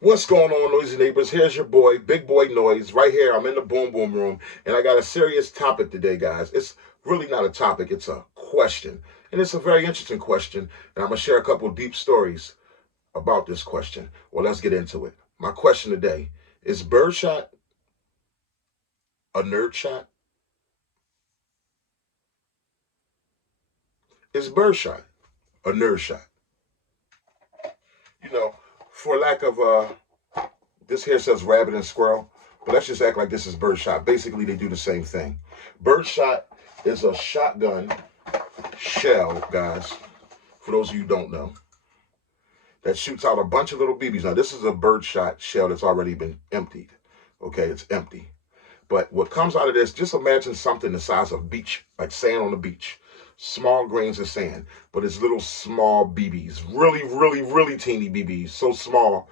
What's going on, noisy neighbors? Here's your boy, Big Boy Noise, right here. I'm in the boom boom room, and I got a serious topic today, guys. It's really not a topic, it's a question. And it's a very interesting question, and I'm going to share a couple deep stories about this question. Well, let's get into it. My question today is Birdshot a nerd shot? Is Birdshot a nerd shot? You know, for lack of, this here says rabbit and squirrel, but let's just act like this is Birdshot. Basically, they do the same thing. Birdshot is a shotgun shell, guys, for those of you who don't know, that shoots out a bunch of little BBs. Now, this is a birdshot shell that's already been emptied. Okay, it's empty. But what comes out of this, just imagine something the size of beach, like sand on the beach. Small grains of sand, but it's little small BBs. Really, really, really teeny BBs. So small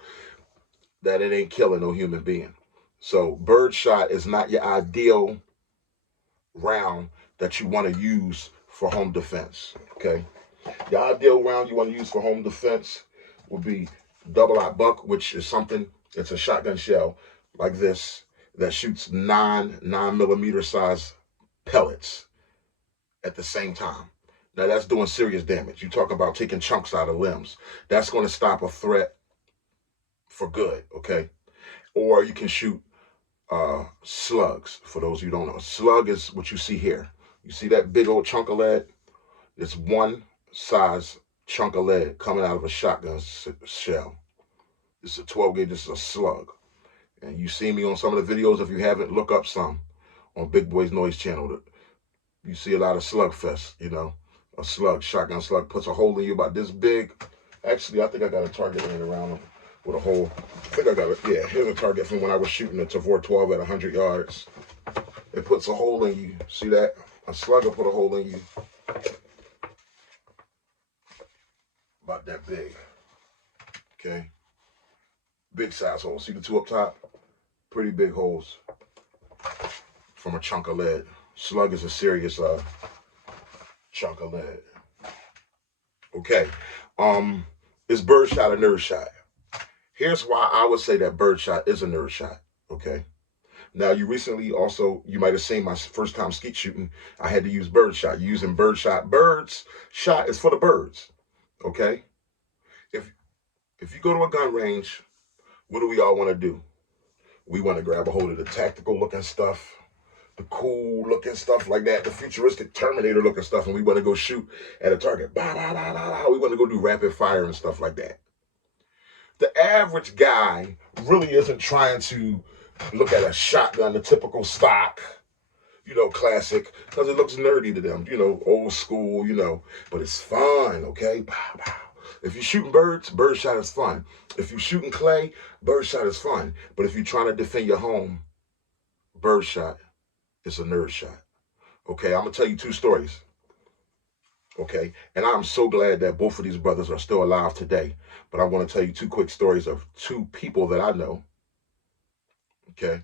that it ain't killing no human being. So birdshot is not your ideal round that you want to use for home defense. Okay. The ideal round you want to use for home defense would be double-aught buck, which is something, it's a shotgun shell like this that shoots 9 millimeter size pellets at the same time. Now that's doing serious damage. You talk about taking chunks out of limbs. That's going to stop a threat for good, okay? Or you can shoot slugs, for those who don't know. A slug is what you see here. You see that big old chunk of lead? It's one size chunk of lead coming out of a shotgun shell. This is a 12 gauge, this is a slug. And you see me on some of the videos. If you haven't, look up some on Big Boy's Noise channel. You see a lot of slugfest, you know. A slug, shotgun slug puts a hole in you about this big. Actually, I think I got a target laying around with a hole. I think I got it. Yeah, here's a target from when I was shooting a Tavor 12 at 100 yards. It puts a hole in you. See that? A slug will put a hole in you. About that big. Okay. Big size holes. See the two up top? Pretty big holes from a chunk of lead. Slug is a serious chunk of lead. Okay. Is Birdshot a nerd shot? Here's why I would say that Birdshot is a nerd shot. Okay. Now, you recently also, you might have seen my first time skeet shooting, I had to use Birdshot. Using Birdshot. Birds shot is for the birds. Okay. If you go to a gun range, what do we all want to do? We want to grab a hold of the tactical looking stuff, the cool looking stuff like that, the futuristic Terminator looking stuff, and we want to go shoot at a target. Bah, bah, bah, bah, bah. We want to go do rapid fire and stuff like that. The average guy really isn't trying to look at a shotgun, the typical stock, classic, because it looks nerdy to them, old school, but it's fun, okay? Pow, pow. If you're shooting birds, birdshot is fun. If you're shooting clay, birdshot is fun. But if you're trying to defend your home, birdshot is a nerd shot. Okay, I'm going to tell you two stories. Okay, and I'm so glad that both of these brothers are still alive today. But I want to tell you two quick stories of two people that I know. Okay,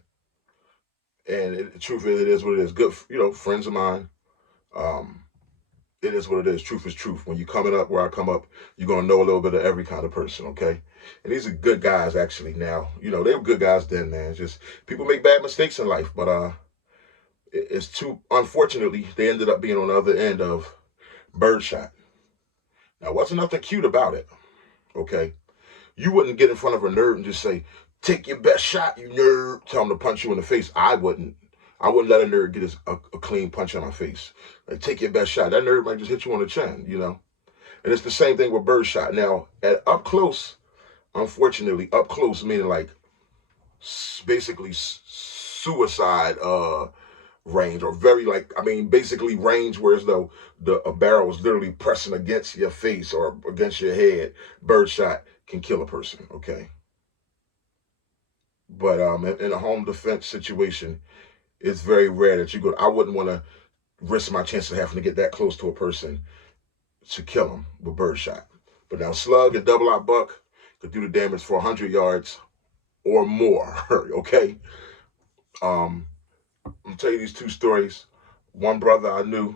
and the truth is, it is what it is. Good, friends of mine. It is what it is. Truth is truth. When you're coming up where I come up, you're going to know a little bit of every kind of person, okay? And these are good guys, actually, now. They were good guys then, man. It's just people make bad mistakes in life, but it's too, unfortunately, they ended up being on the other end of birdshot. Now, wasn't nothing cute about it, okay? You wouldn't get in front of a nerd and just say, take your best shot, you nerd. Tell him to punch you in the face. I wouldn't. I wouldn't let a nerd get a clean punch on my face. Like, take your best shot. That nerd might just hit you on the chin, And it's the same thing with birdshot. Now, at up close, unfortunately, up close meaning like basically suicide range, or very basically range where as though a barrel is literally pressing against your face or against your head. Birdshot can kill a person, okay? But in a home defense situation, it's very rare that you go. I wouldn't want to risk my chance of having to get that close to a person to kill them with birdshot. But now slug and double-aught buck could do the damage for 100 yards or more. Okay. I'm gonna tell you these two stories. One brother I knew.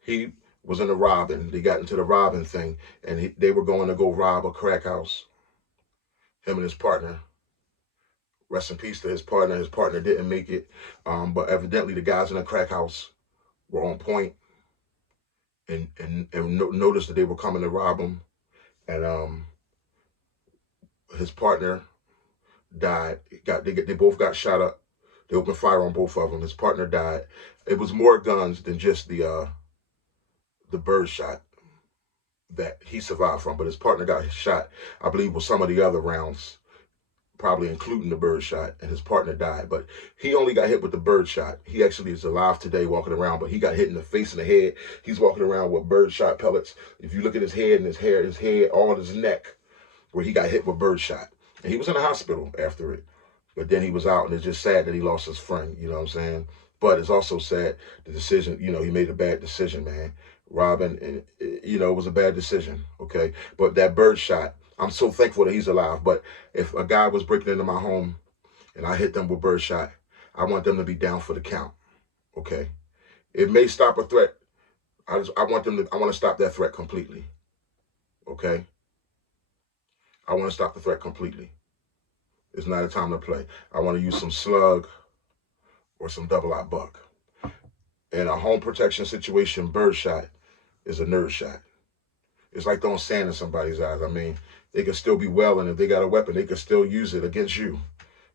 He was in the robbing. They got into the robbing thing, and they were going to go rob a crack house. Him and his partner. Rest in peace to his partner. His partner didn't make it, but evidently the guys in the crack house were on point and noticed that they were coming to rob him, and his partner died. They both got shot up. They opened fire on both of them. His partner died. It was more guns than just the Birdshot that he survived from, but his partner got shot, I believe, with some of the other rounds, probably including the Birdshot, and his partner died. But he only got hit with the Birdshot. He actually is alive today walking around, but he got hit in the face and the head. He's walking around with Birdshot pellets. If you look at his head and his head, all of his neck, where he got hit with Birdshot. And he was in the hospital after it. But then he was out, and it's just sad that he lost his friend, you know what I'm saying? But it's also sad, the decision, he made a bad decision, man. Robbing, and it was a bad decision, okay? But that Birdshot, I'm so thankful that he's alive. But if a guy was breaking into my home and I hit them with Birdshot, I want them to be down for the count, okay? It may stop a threat. I want to stop that threat completely, okay? I want to stop the threat completely. It's not a time to play. I want to use some slug or some double-aught buck. In a home protection situation, Birdshot is a nerd shot. It's like throwing sand in somebody's eyes. I mean, they can still be well, and if they got a weapon, they can still use it against you.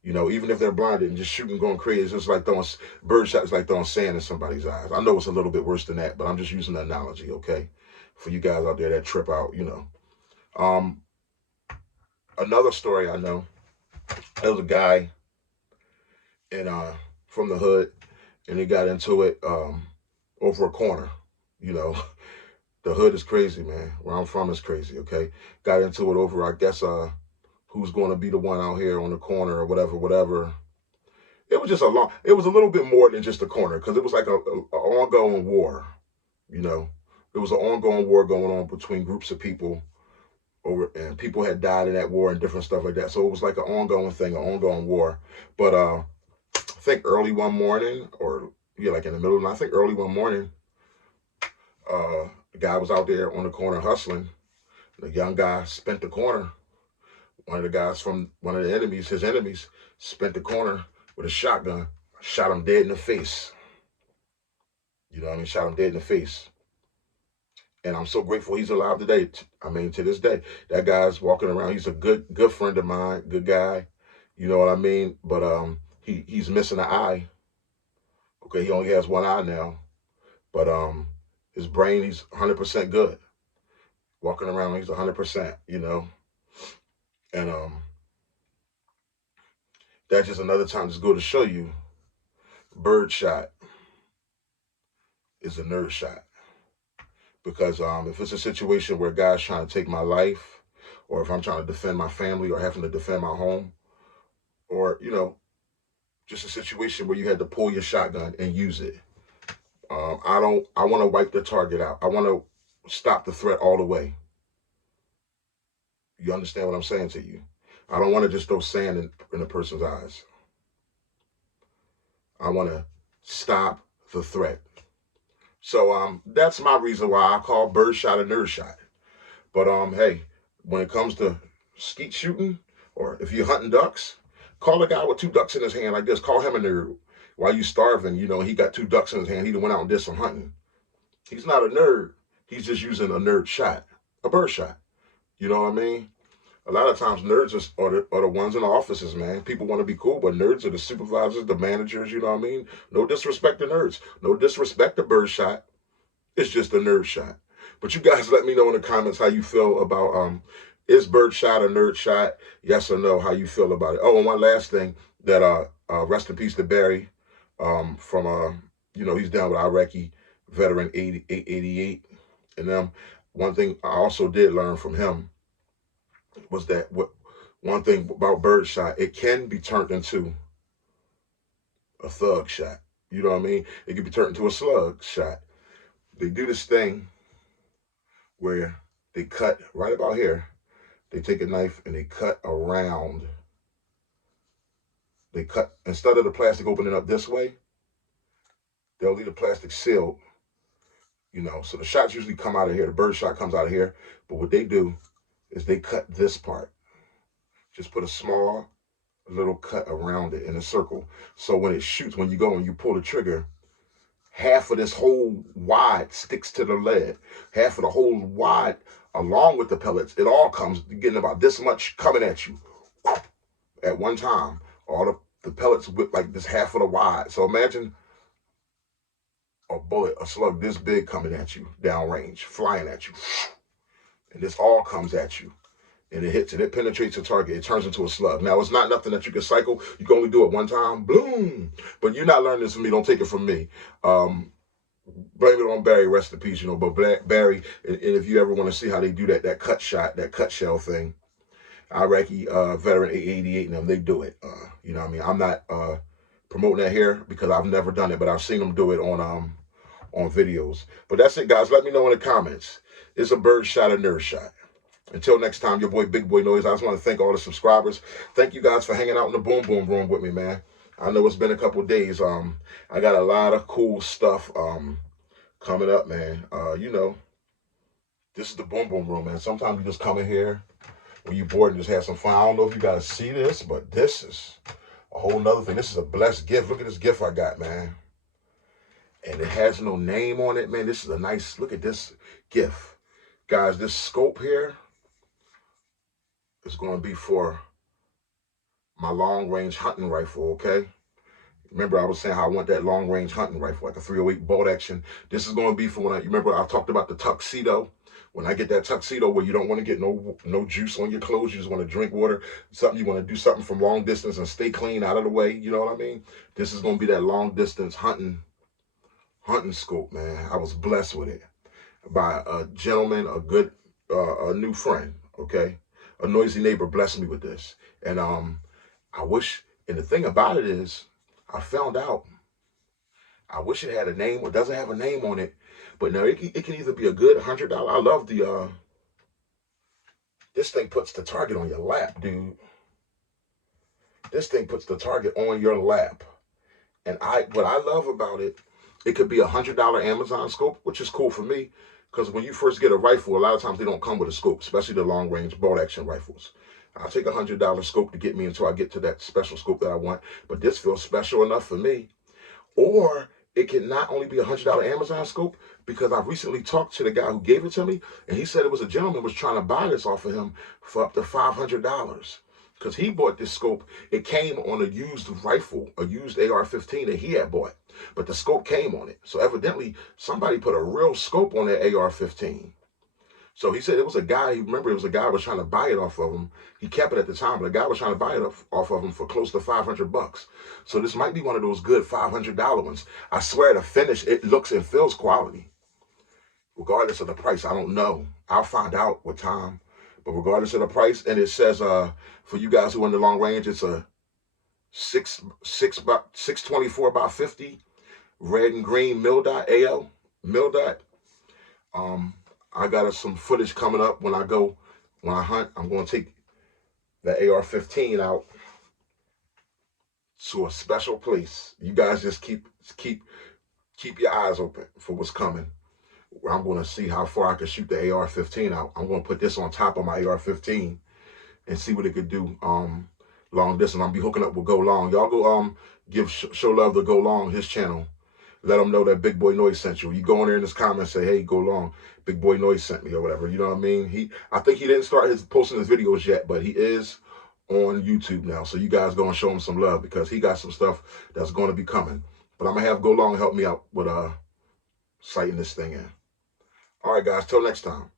Even if they're blinded and just shooting, going crazy, it's just like Birdshot is like throwing sand in somebody's eyes. I know it's a little bit worse than that, but I'm just using the analogy, okay? For you guys out there that trip out, Another story I know, there was a guy from the hood, and he got into it over a corner. The hood is crazy, man. Where I'm from is crazy, okay? Got into it over, I guess, who's going to be the one out here on the corner or whatever. It was it was a little bit more than just a corner, because it was like a ongoing war, There was an ongoing war going on between groups of people and people had died in that war and different stuff like that. So it was like an ongoing thing, an ongoing war. But I think early one morning, like in the middle of the night, I think early one morning, the guy was out there on the corner hustling. The young guy spent the corner. One of the guys from one of his enemies, spent the corner with a shotgun, shot him dead in the face. You know what I mean? Shot him dead in the face. And I'm so grateful he's alive today. To this day, that guy's walking around. He's a good friend of mine, good guy. You know what I mean? But he's missing an eye. Okay, he only has one eye now. But his brain, he's 100% good. Walking around, he's 100%, And that's just another time to go to show you, Birdshot is a nerd shot. Because if it's a situation where a guy's trying to take my life, or if I'm trying to defend my family or having to defend my home, or, just a situation where you had to pull your shotgun and use it. I want to wipe the target out. I want to stop the threat all the way. You understand what I'm saying to you? I don't want to just throw sand in a person's eyes. I want to stop the threat. So that's my reason why I call Birdshot a nerd shot. But hey, when it comes to skeet shooting, or if you're hunting ducks, call a guy with 2 ducks in his hand like this. Call him a nerd. While you starving, he got 2 ducks in his hand. He went out and did some hunting. He's not a nerd. He's just using a nerd shot, a bird shot. You know what I mean? A lot of times nerds are the ones in the offices, man. People want to be cool, but nerds are the supervisors, the managers, you know what I mean? No disrespect to nerds. No disrespect to Birdshot. It's just a nerd shot. But you guys let me know in the comments how you feel about, is Birdshot a nerd shot? Yes or no, how you feel about it. Oh, and one last thing, that rest in peace to Barry, from, he's down with Iraqi veteran 888. And one thing I also did learn from him was that one thing about Birdshot, it can be turned into a thug shot. You know what I mean? It can be turned into a slug shot. They do this thing where they cut right about here. They take a knife and they cut around. They cut, instead of the plastic opening up this way, they'll leave the plastic sealed You know, so the shots usually come out of here. The Birdshot comes out of here. But what they do is they cut this part. Just put a small little cut around it in a circle. So when it shoots, when you go and you pull the trigger, half of this whole wad sticks to the lead. Half of the whole wad, along with the pellets, it all comes, you're getting about this much coming at you at one time. All the pellets with like this half of the wad. So imagine a bullet, a slug this big coming at you, downrange, flying at you. And this all comes at you. And it hits and it penetrates the target. It turns into a slug. Now, it's not nothing that you can cycle. You can only do it one time. Boom. But you're not learning this from me. Don't take it from me. Blame it on Barry, rest in peace, you know. But Barry, and if you ever want to see how they do that cut shot, that cut shell thing, Iraqi veteran 888 and them, they do it. You know what I mean? I'm not promoting that here because I've never done it, but I've seen them do it on videos. But that's it, guys. Let me know in the comments. It's a Birdshot A NerdShot. Until next time, your boy Big Boy Noise. I just want to thank all the subscribers. Thank you guys for hanging out in the Boom Boom Room with me, man. I know it's been a couple days. I got a lot of cool stuff coming up, man. You know, this is the Boom Boom Room, man. Sometimes you just come in here when you're bored and just have some fun. I don't know if you guys see this, but this is a whole nother thing. This is a blessed gift. Look at this gift I got, man. And it has no name on it, man. This is a nice, look at this gift. Guys, this scope here is going to be for my long-range hunting rifle, okay? Remember, I was saying how I want that long-range hunting rifle, like a 308 bolt action. This is going to be for when you remember I talked about the tuxedo. When I get that tuxedo where you don't want to get no juice on your clothes, you just want to drink water, something you want to do something from long distance and stay clean out of the way, you know what I mean? This is going to be that long-distance hunting scope, man. I was blessed with it by a gentleman, a new friend, okay? A noisy neighbor blessed me with this. And I wish, and the thing about it is, I found out, I wish it had a name. It doesn't have a name on it. But now it can either be a good $100. I love the, this thing puts the target on your lap, dude. This thing puts the target on your lap. And what I love about it, it could be a $100 Amazon scope, which is cool for me. Because when you first get a rifle, a lot of times they don't come with a scope, especially the long-range bolt-action rifles. I'll take a $100 scope to get me until I get to that special scope that I want. But this feels special enough for me. Or it can not only be a $100 Amazon scope, because I've recently talked to the guy who gave it to me, and he said it was a gentleman was trying to buy this off of him for up to $500. Because he bought this scope. It came on a used rifle, a used AR-15 that he had bought. But the scope came on it. So evidently, somebody put a real scope on that AR-15. So he said it was a guy, remember it was a guy who was trying to buy it off of him. He kept it at the time, but a guy was trying to buy it off of him for close to $500. So this might be one of those good $500 ones. I swear the finish, it looks and feels quality. Regardless of the price, I don't know. I'll find out with time. But regardless of the price, and it says for you guys who are in the long range, it's a 624 by 50 red and green mil-dot AL mil-dot. I got some footage coming up when I hunt. I'm going to take the AR-15 out to a special place. You guys just keep your eyes open for what's coming. I'm going to see how far I can shoot the AR-15 out. I'm going to put this on top of my AR-15 and see what it could do long distance. I'll be hooking up with Go Long. Y'all go show love to Go Long, his channel. Let him know that Big Boy Noise sent you. You go in there in his comments, say, hey, Go Long, Big Boy Noise sent me or whatever. You know what I mean? I think he didn't start posting his videos yet, but he is on YouTube now. So you guys go and show him some love because he got some stuff that's going to be coming. But I'm going to have Go Long help me out with sighting this thing in. All right, guys, till next time.